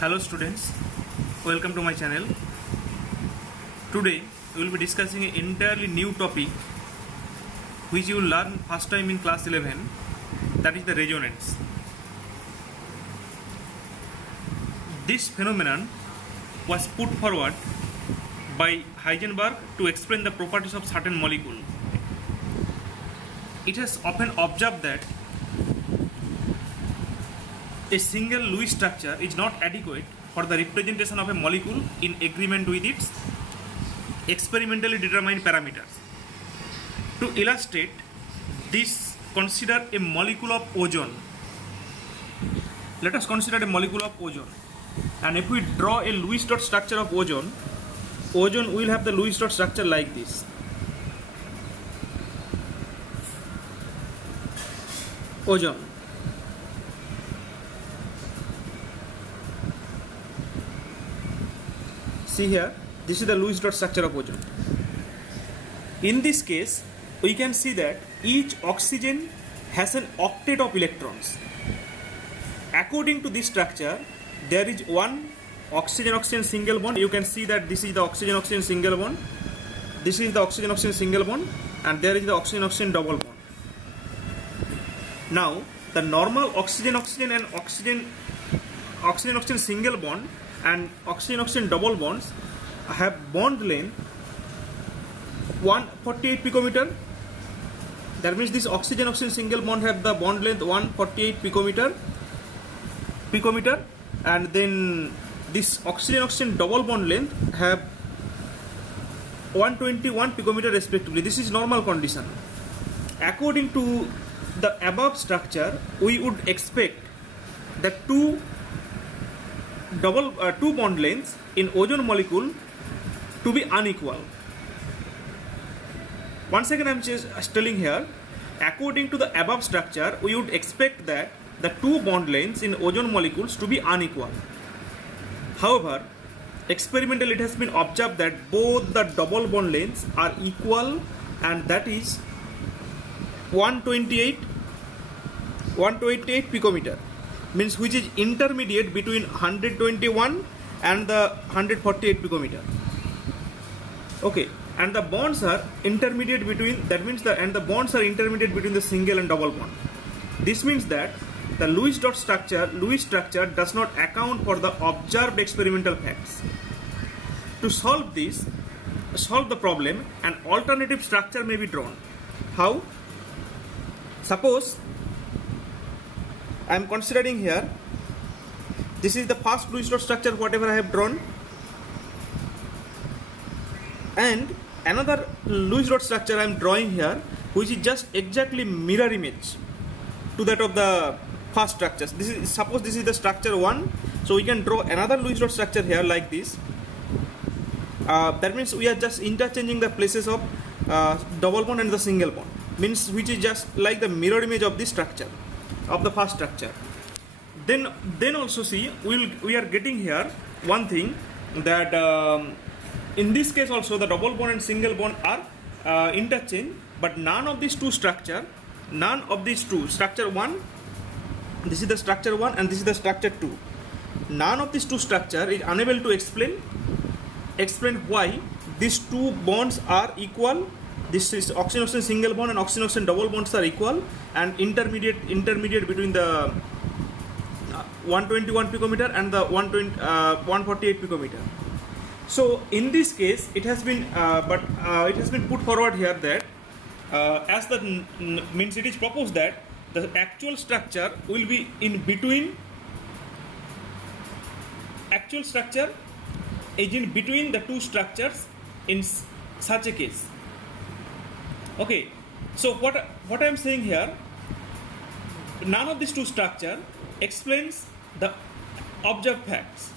Hello students, welcome to my channel. Today we will be discussing an entirely new topic which you will learn first time in class 11, that is the resonance. This phenomenon was put forward by Heisenberg to explain the properties of certain molecule. It has often observed that a single Lewis structure is not adequate for the representation of a molecule in agreement with its experimentally determined parameters. To illustrate this, consider a molecule of ozone. Let us consider a molecule of ozone. And if we draw a Lewis dot structure of ozone will have the Lewis dot structure like this. Ozone. See here, this is the Lewis dot structure of ozone. In this case, we can see that each oxygen has an octet of electrons. According to this structure, there is one oxygen-oxygen single bond. You can see that this is the oxygen-oxygen single bond. This is the oxygen-oxygen single bond, and there is the oxygen-oxygen double bond. Now, the normal oxygen-oxygen and oxygen-oxygen single bond and oxygen-oxygen double bonds have bond length 148 picometer. That means this oxygen-oxygen single bond have the bond length 148 picometer, and then this oxygen-oxygen double bond length have 121 picometer respectively. This is normal condition. According to the above structure, we would expect that two bond lengths in ozone molecule to be unequal. Once again, I am just telling here, according to the above structure, we would expect that the two bond lengths in ozone molecules to be unequal. However, experimentally it has been observed that both the double bond lengths are equal, and that is 128 picometer, means which is intermediate between 121 and the 148 picometer. Okay, and the bonds are intermediate between, that means the bonds are intermediate between the single and double bond. This means that the Lewis structure does not account for the observed experimental facts. To solve the problem, an alternative structure may be drawn. How? Suppose I am considering here, this is the first Lewis dot structure whatever I have drawn, and another Lewis dot structure I am drawing here, which is just exactly mirror image to that of the first structures. Suppose this is the structure 1, so we can draw another Lewis dot structure here like this. That means we are just interchanging the places of double bond and the single bond, means which is just like the mirror image of this structure, of the first structure. Then also see, we are getting here one thing, that in this case also the double bond and single bond are interchanged, but none of these two structure, structure 1, this is the structure 1 and this is the structure 2, none of these two structure is unable to explain why these two bonds are equal. This is oxygen-oxygen single bond and oxygen-oxygen double bonds are equal and intermediate between the 121 picometer and the 148 picometer. So in this case, it has been put forward here that as the means it is proposed that the actual structure will be in between. Actual structure is in between the two structures in such a case. Okay, so what I am saying here, none of these two structure explains the observed facts.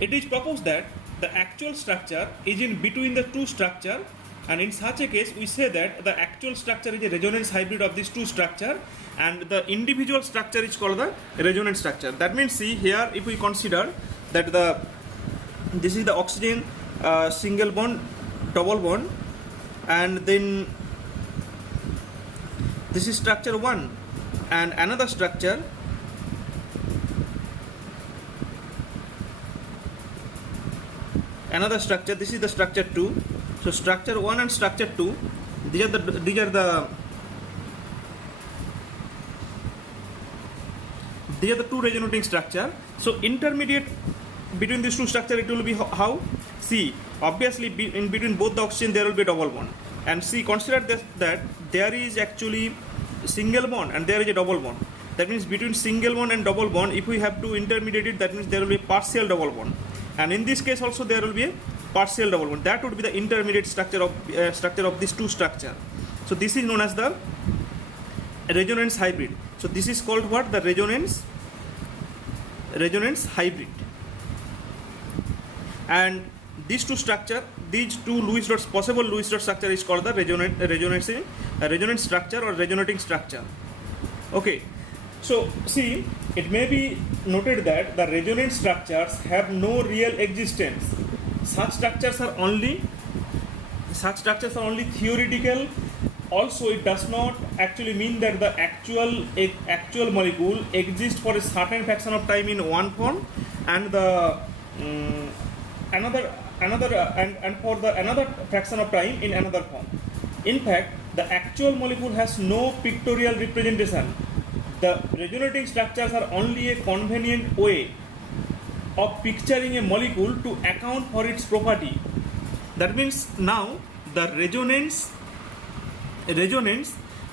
It is proposed that the actual structure is in between the two structure, and in such a case we say that the actual structure is a resonance hybrid of these two structure, and the individual structure is called the resonance structure. That means, see here, if we consider that this is the oxygen single bond double bond, and then this is structure 1, and another structure another structure. This is the structure 2. So structure 1 and structure 2, these are the two resonating structure. So intermediate between these two structure, it will be how? See, obviously in between both the oxygen there will be a double bond, and see, consider that there is actually single bond and there is a double bond. That means between single bond and double bond, if we have to intermediate it, that means there will be a partial double bond, and in this case also there will be a partial double bond. That would be the intermediate structure of these two structure. So this is known as the resonance hybrid. So this is called what? The resonance hybrid. And these two possible Lewis dot structure is called the resonance structure or resonating structure. Okay, so see, it may be noted that the resonance structures have no real existence. Such structures are only theoretical. Also, it does not actually mean that the actual molecule exists for a certain fraction of time in one form, and the another fraction of time in another form. In fact, the actual molecule has no pictorial representation. The resonating structures are only a convenient way of picturing a molecule to account for its property. That means now the resonance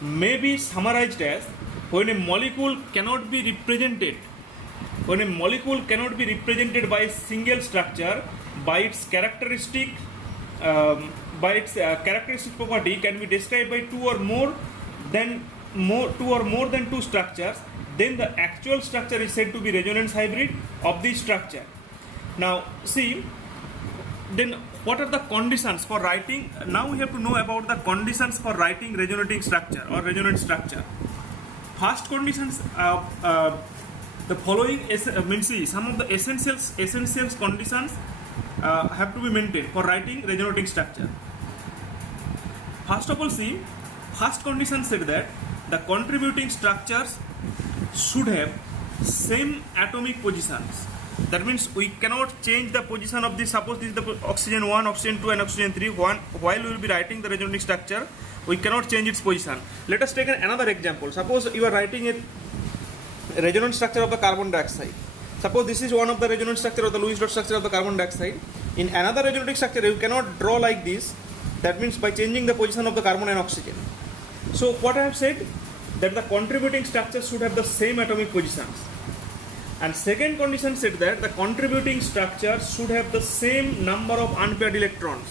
may be summarized as when a molecule cannot be represented by a single structure by its characteristic property can be described by two or more than two structures, then the actual structure is said to be resonance hybrid of the structure. Now see, then what are the conditions for writing? Now we have to know about the conditions for writing resonating structure or resonance structure. First conditions, the following means some of the essential conditions have to be maintained for writing resonating structure. First of all, see, first condition said that the contributing structures should have same atomic positions. That means we cannot change the position of this. Suppose this is the oxygen 1, oxygen 2 and oxygen 3. While we will be writing the resonating structure, we cannot change its position. Let us take another example. Suppose you are writing a resonance structure of the carbon dioxide. Suppose this is one of the resonance structure of the Lewis dot structure of the carbon dioxide. In another resonating structure, you cannot draw like this. That means by changing the position of the carbon and oxygen. So what I have said, that the contributing structures should have the same atomic positions. And second condition said that the contributing structure should have the same number of unpaired electrons.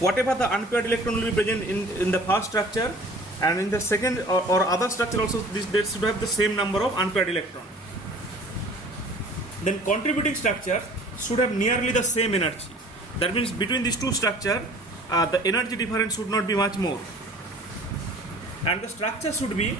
Whatever the unpaired electron will be present in the first structure, and in the second or other structure also, they should have the same number of unpaired electrons. Then contributing structure should have nearly the same energy. That means between these two structures, the energy difference should not be much more. And the structure should be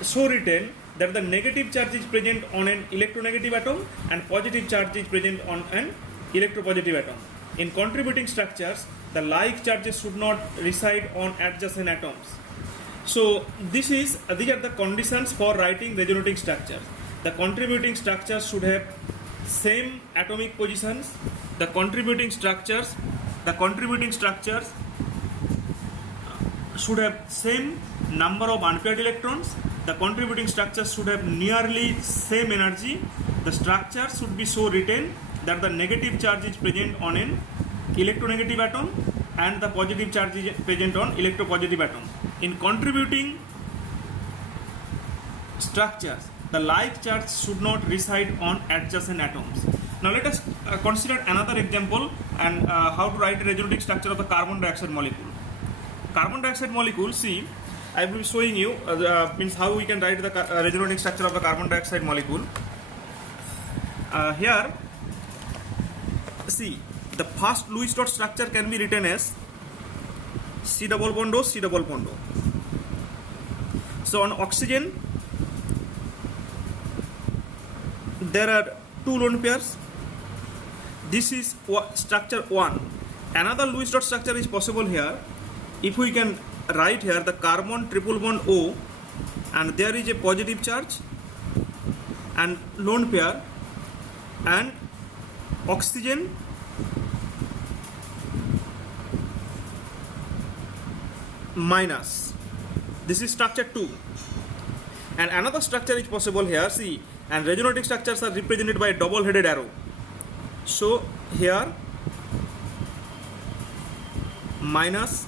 so written that the negative charge is present on an electronegative atom and positive charge is present on an electropositive atom. In contributing structures, the like charges should not reside on adjacent atoms. So these are the conditions for writing resonating structures. The contributing structures should have same atomic positions. The contributing structures should have same number of unpaired electrons. The contributing structures should have nearly same energy. The structure should be so written that the negative charge is present on an electronegative atom and the positive charge is present on electropositive atom. In contributing structures, the like charge should not reside on adjacent atoms. Now let us consider another example and how to write a resonating structure of the carbon dioxide molecule. Carbon dioxide molecule, see, I will be showing you means how we can write the resonating structure of the carbon dioxide molecule. Here, see, the first Lewis dot structure can be written as C double bond O, C double bond O. So on oxygen, there are two lone pairs. This is structure 1. Another Lewis dot structure is possible here. If we can write here the carbon triple bond O, and there is a positive charge and lone pair, and oxygen minus. This is structure 2. And another structure is possible here, see, and resonating structures are represented by a double-headed arrow. So here minus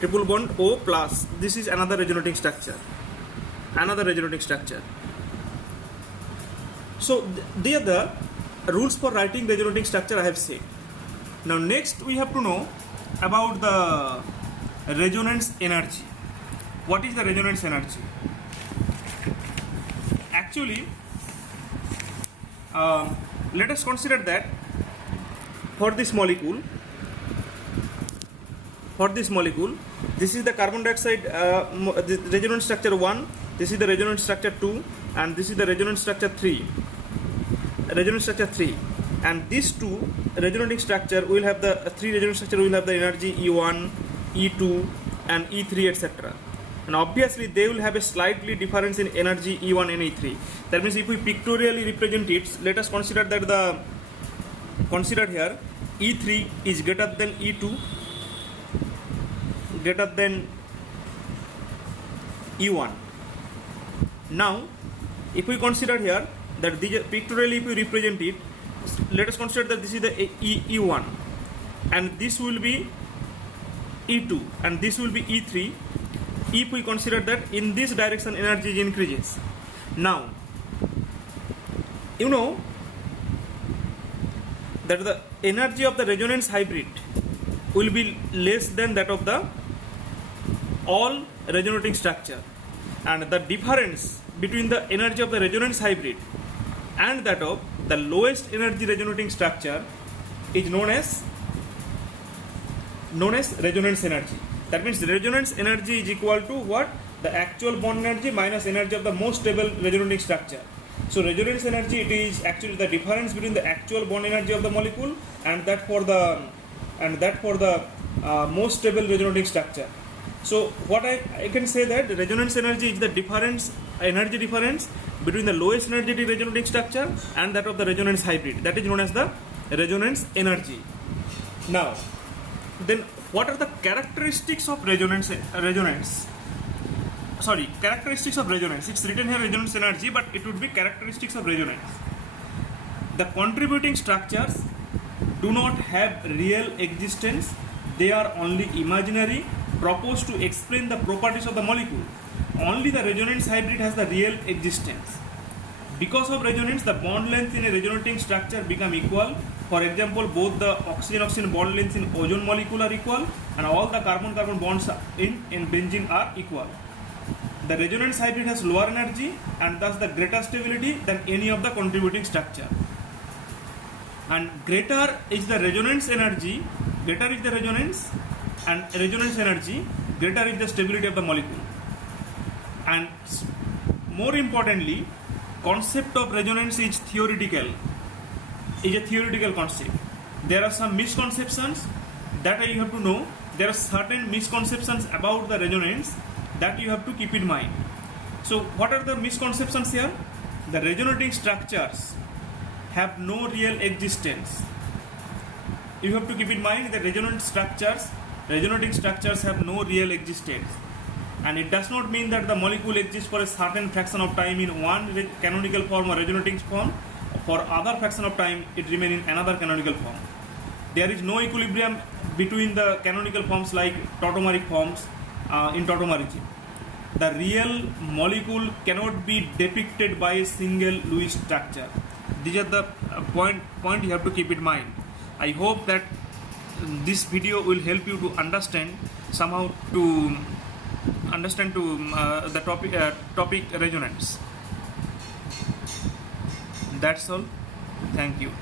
triple bond O plus, this is another resonating structure. So they are the rules for writing resonating structure I have said. Now next we have to know about the resonance energy. What is the resonance energy? Actually, let us consider that for this molecule, this is the carbon dioxide the resonance structure 1, this is the resonance structure 2, and this is the resonance structure 3. And these two resonating structure will have the three resonance structure will have the energy E1, E2, and E3, etc. And obviously they will have a slightly difference in energy E1 and E3. That means if we pictorially represent it, let us consider that consider here E3 is greater than E2, greater than E1. Now if we consider here that pictorially if we represent it, let us consider that this is the E1 and this will be E2 and this will be E3. If we consider that in this direction energy increases. Now you know that the energy of the resonance hybrid will be less than that of the all resonating structure, and the difference between the energy of the resonance hybrid and that of the lowest energy resonating structure is known as resonance energy. That means resonance energy is equal to what? The actual bond energy minus energy of the most stable resonating structure. So resonance energy, it is actually the difference between the actual bond energy of the molecule and that for the most stable resonating structure. So what I can say that the resonance energy is the energy difference between the lowest energetic resonating structure and that of the resonance hybrid. That is known as the resonance energy. Now, then what are the characteristics of characteristics of resonance. It's written here resonance energy, but it would be characteristics of resonance. The contributing structures do not have real existence. They are only imaginary, proposed to explain the properties of the molecule. Only the resonance hybrid has the real existence. Because of resonance, the bond length in a resonating structure become equal. For example, both the oxygen-oxygen bond lengths in ozone molecule are equal, and all the carbon-carbon bonds in benzene are equal. The resonance hybrid has lower energy and thus the greater stability than any of the contributing structure. And greater is the resonance energy, greater is the resonance and resonance energy, greater is the stability of the molecule. And more importantly, concept of resonance is a theoretical concept. There are some misconceptions that you have to know. There are certain misconceptions about the resonance that you have to keep in mind. So what are the misconceptions here? The resonating structures have no real existence. You have to keep in mind that resonating structures have no real existence. And it does not mean that the molecule exists for a certain fraction of time in one canonical form or resonating form. For other fraction of time, it remains in another canonical form. There is no equilibrium between the canonical forms like tautomeric forms in tautomerism. The real molecule cannot be depicted by a single Lewis structure. These are the point you have to keep in mind. I hope that this video will help you to understand the topic resonance. That's all. Thank you.